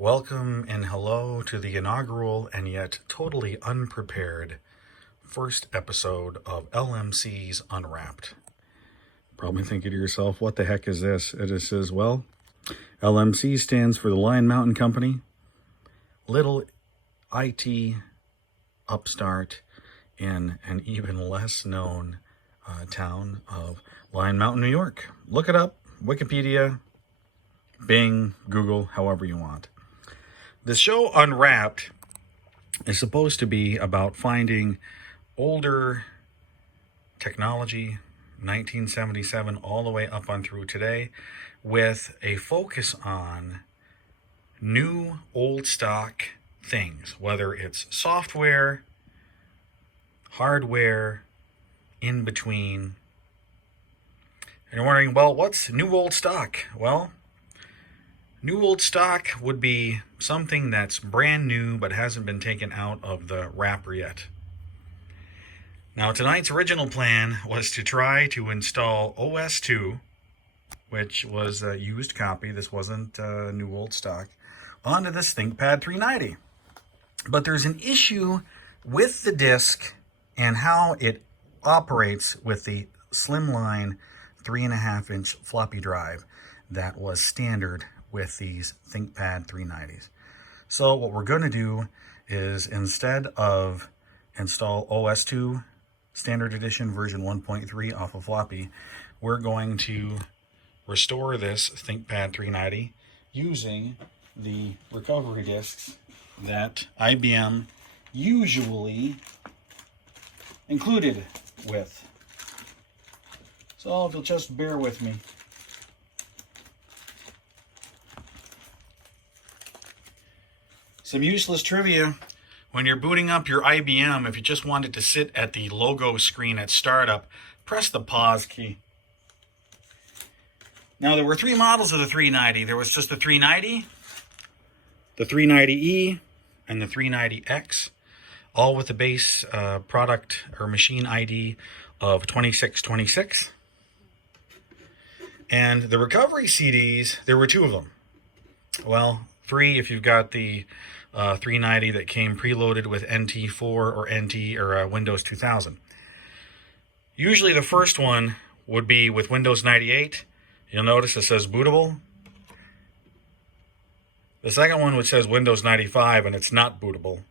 Welcome and hello to the inaugural and yet totally unprepared first episode of LMC's Unwrapped. Probably thinking to yourself, what the heck is this? It says, well, LMC stands for the Lion Mountain Company, little IT upstart in an even less known town of Lion Mountain, New York. Look it up, Wikipedia, Bing, Google, however you want. The show Unwrapped is supposed to be about finding older technology, 1977 all the way up on through today, with a focus on new old stock things, whether it's software, hardware, in between. And you're wondering, well, what's new old stock? Well, new old stock would be something that's brand new but hasn't been taken out of the wrapper yet. Now, tonight's original plan was to try to install OS 2, which was a used copy, this wasn't new old stock, onto this ThinkPad 390. But there's an issue with the disk and how it operates with the slimline 3.5-inch floppy drive that was standard with these ThinkPad 390s. So what we're going to do is, instead of install OS 2 standard edition version 1.3 off of floppy, we're going to restore this ThinkPad 390 using the recovery disks that IBM usually included with. So if you'll just bear with me. Some useless trivia. When you're booting up your IBM, if you just want it to sit at the logo screen at startup, press the pause key. Now, there were three models of the 390. There was just the 390, the 390E, and the 390X, all with the base product or machine ID of 2626. And the recovery CDs, there were two of them. Well, three if you've got the 390 that came preloaded with NT4 or NT or Windows 2000. Usually the first one would be with Windows 98. You'll notice it says bootable. The second one, which says Windows 95, and it's not bootable.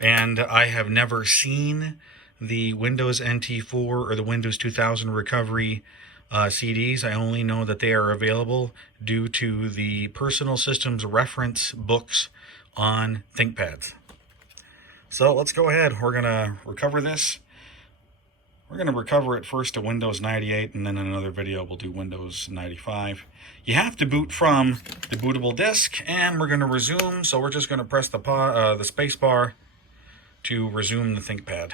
And I have never seen the Windows NT4 or the Windows 2000 recovery CDs. I only know that they are available due to the personal systems reference books on ThinkPads. So let's go ahead. We're going to recover this. We're going to recover it first to Windows 98, and then in another video we'll do Windows 95. You have to boot from the bootable disk, and we're going to resume. So we're just going to press the space bar to resume the ThinkPad.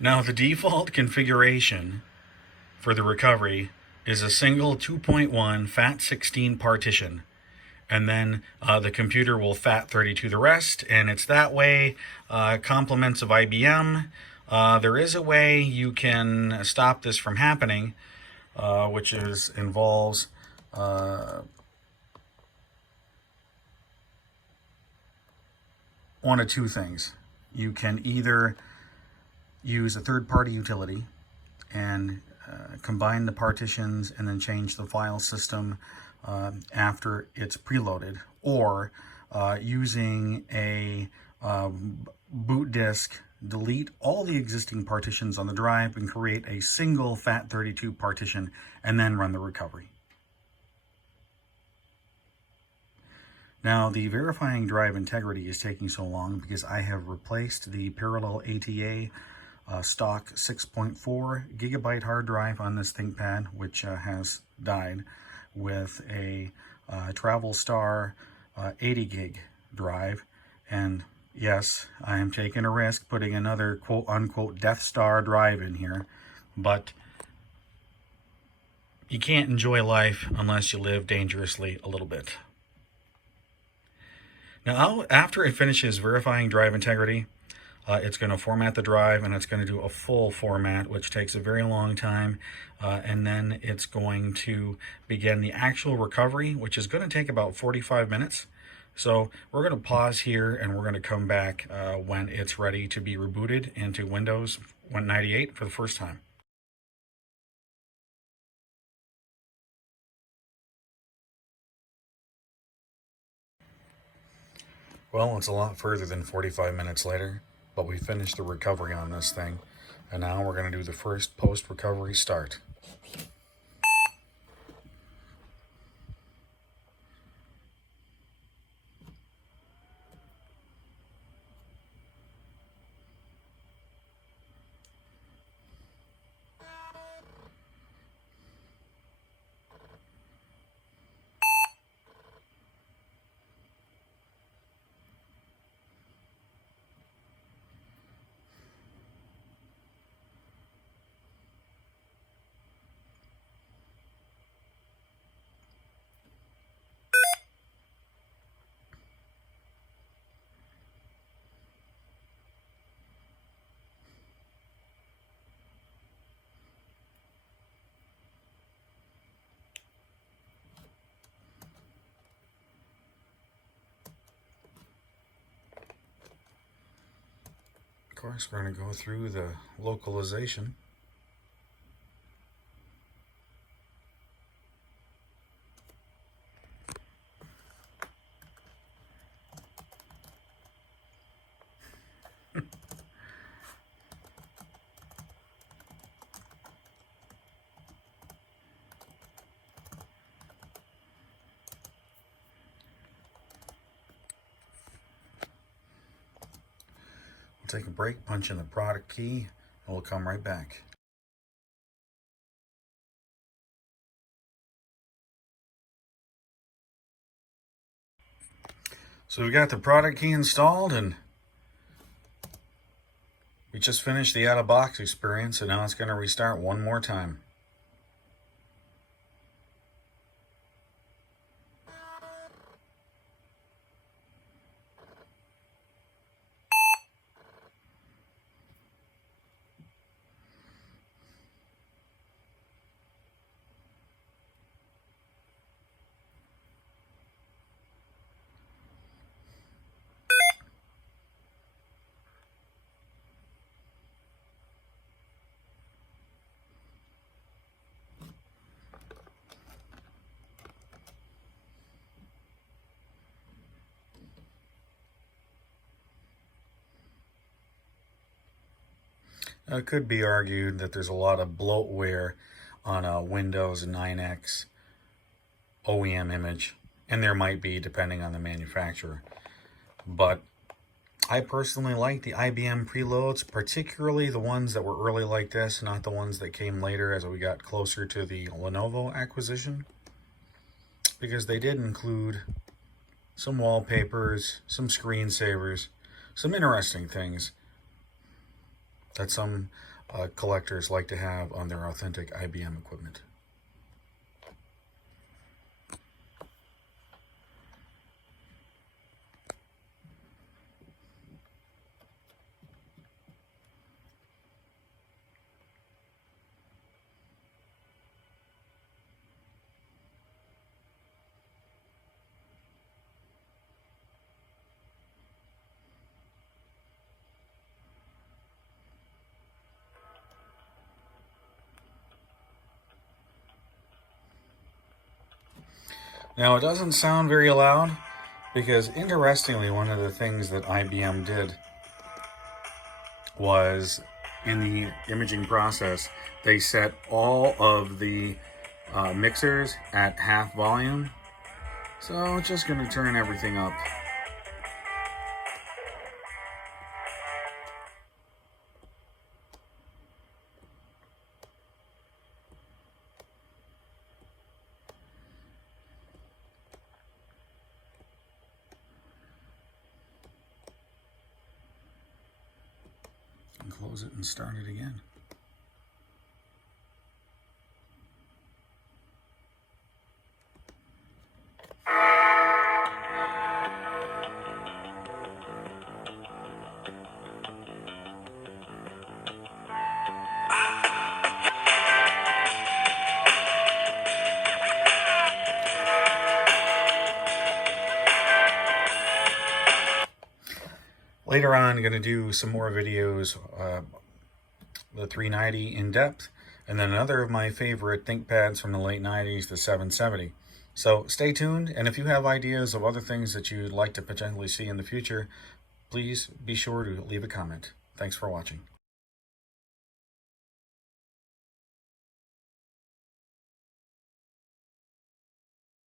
Now, the default configuration for the recovery is a single 2.1 FAT16 partition, and then the computer will FAT32 the rest, and it's that way. Compliments of IBM. There is a way you can stop this from happening, which involves one of two things. You can either use a third-party utility and combine the partitions and then change the file system after it's preloaded, or using a boot disk, delete all the existing partitions on the drive and create a single FAT32 partition and then run the recovery. Now, the verifying drive integrity is taking so long because I have replaced the parallel ATA stock 6.4 gigabyte hard drive on this ThinkPad, which has died, with a Travel Star 80 gig drive. And yes, I am taking a risk putting another quote unquote Death Star drive in here, but you can't enjoy life unless you live dangerously a little bit. Now, after it finishes verifying drive integrity, it's going to format the drive, and it's going to do a full format, which takes a very long time. And then it's going to begin the actual recovery, which is going to take about 45 minutes. So we're going to pause here, and we're going to come back when it's ready to be rebooted into Windows 198 for the first time. Well, it's a lot further than 45 minutes later, but we finished the recovery on this thing, and now we're going to do the first post-recovery start. Of course, we're going to go through the localization. We'll take a break, punch in the product key, and we'll come right back. So we've got the product key installed, and we just finished the out-of-box experience, and now it's going to restart one more time. Now, it could be argued that there's a lot of bloatware on a Windows 9X OEM image, and there might be depending on the manufacturer. But I personally like the IBM preloads, particularly the ones that were early like this, not the ones that came later as we got closer to the Lenovo acquisition, because they did include some wallpapers, some screensavers, some interesting things that some collectors like to have on their authentic IBM equipment. Now, it doesn't sound very loud because, interestingly, one of the things that IBM did was in the imaging process, they set all of the mixers at half volume. So it's just going to turn everything up. close it and start it again. Later on, I'm going to do some more videos, the 390 in depth, and then another of my favorite ThinkPads from the late 90s, the 770. So stay tuned, and if you have ideas of other things that you'd like to potentially see in the future, please be sure to leave a comment. Thanks for watching.